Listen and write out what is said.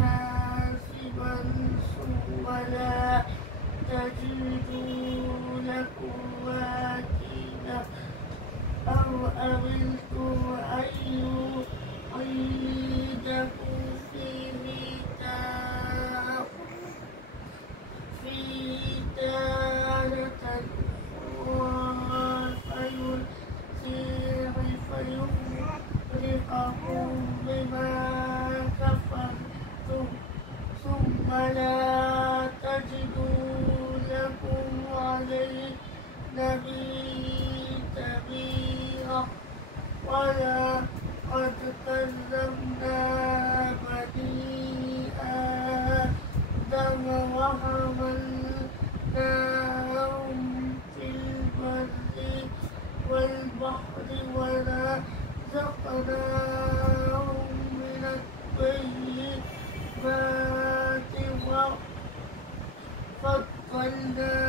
حاسبا ولا تجدوا لكم وكيلا أو أمنتم أن يعيدكم فيه تارة أخرى فيغرقكم بما كفرتم ثم لا تجدوا لكم علينا به تبيعا ولقد كذبنا بني آدم وحملناهم في البر والبحر ورزقناهم من الطيبات وفضلناهم